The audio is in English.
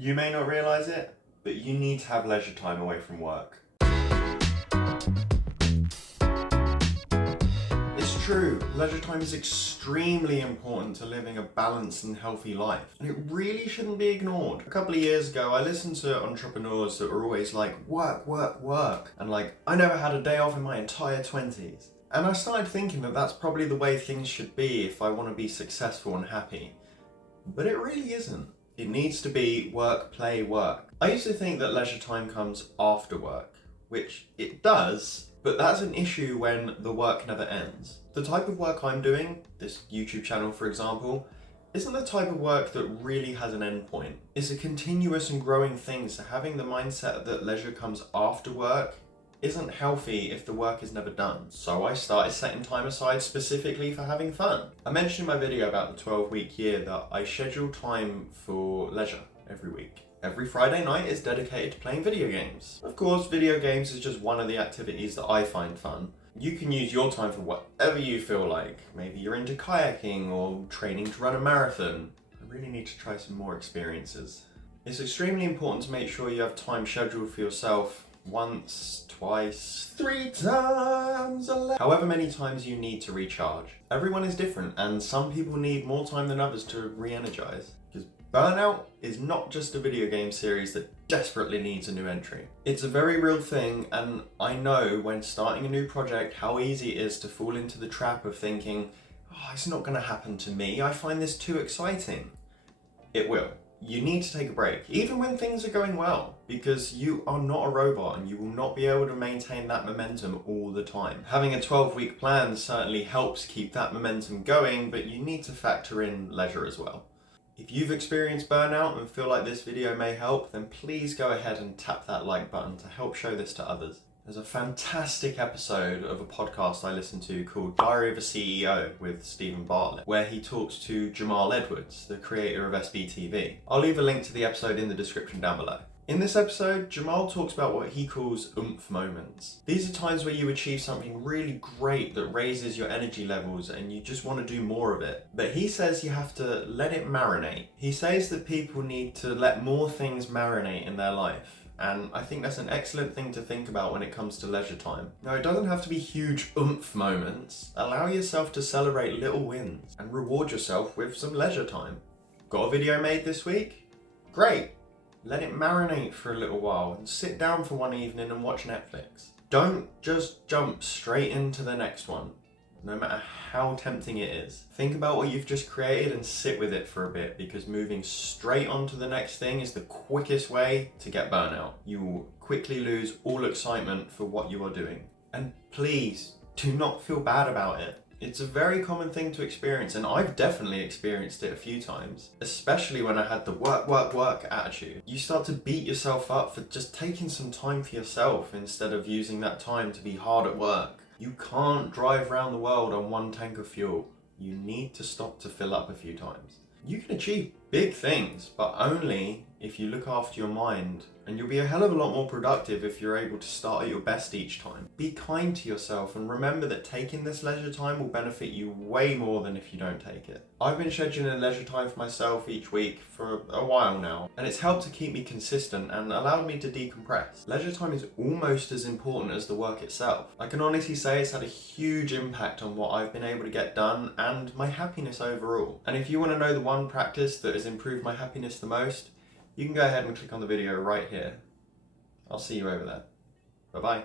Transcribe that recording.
You may not realise it, but you need to have leisure time away from work. It's true, leisure time is extremely important to living a balanced and healthy life, and it really shouldn't be ignored. A couple of years ago, I listened to entrepreneurs that were always like, work, work, work, and like, I never had a day off in my entire 20s. And I started thinking that that's probably the way things should be if I want to be successful and happy. But it really isn't. It needs to be work, play, work. I used to think that leisure time comes after work, which it does, but that's an issue when the work never ends. The type of work I'm doing, this YouTube channel for example, isn't the type of work that really has an end point. It's a continuous and growing thing, so having the mindset that leisure comes after work isn't healthy if the work is never done. So I started setting time aside specifically for having fun. I mentioned in my video about the 12-week year that I schedule time for leisure every week. Every Friday night is dedicated to playing video games. Of course, video games is just one of the activities that I find fun. You can use your time for whatever you feel like. Maybe you're into kayaking or training to run a marathon. I really need to try some more experiences. It's extremely important to make sure you have time scheduled for yourself once, twice, 3 times, however many times you need to recharge. Everyone is different, and some people need more time than others to re-energize. Because Burnout is not just a video game series that desperately needs a new entry. It's a very real thing, and I know when starting a new project how easy it is to fall into the trap of thinking, oh, it's not going to happen to me, I find this too exciting. It will. You need to take a break, even when things are going well, because you are not a robot and you will not be able to maintain that momentum all the time. Having a 12-week plan certainly helps keep that momentum going, but you need to factor in leisure as well. If you've experienced burnout and feel like this video may help, then please go ahead and tap that like button to help show this to others. There's a fantastic episode of a podcast I listen to called Diary of a CEO with Stephen Bartlett, where he talks to Jamal Edwards, the creator of SBTV. I'll leave a link to the episode in the description down below. In this episode, Jamal talks about what he calls oomph moments. These are times where you achieve something really great that raises your energy levels and you just want to do more of it. But he says you have to let it marinate. He says that people need to let more things marinate in their life. And I think that's an excellent thing to think about when it comes to leisure time. Now, it doesn't have to be huge oomph moments. Allow yourself to celebrate little wins and reward yourself with some leisure time. Got a video made this week? Great! Let it marinate for a little while and sit down for one evening and watch Netflix. Don't just jump straight into the next one, no matter how tempting it is. Think about what you've just created and sit with it for a bit, because moving straight on to the next thing is the quickest way to get burnout. You will quickly lose all excitement for what you are doing. And please, do not feel bad about it. It's a very common thing to experience, and I've definitely experienced it a few times, especially when I had the work, work, work attitude. You start to beat yourself up for just taking some time for yourself instead of using that time to be hard at work. You can't drive around the world on one tank of fuel. You need to stop to fill up a few times. You can achieve big things, but only if you look after your mind, and you'll be a hell of a lot more productive if you're able to start at your best each time. Be kind to yourself and remember that taking this leisure time will benefit you way more than if you don't take it. I've been scheduling leisure time for myself each week for a while now, and it's helped to keep me consistent and allowed me to decompress. Leisure time is almost as important as the work itself. I can honestly say it's had a huge impact on what I've been able to get done and my happiness overall. And if you want to know the one practice that has improved my happiness the most, you can go ahead and click on the video right here. I'll see you over there. Bye-bye.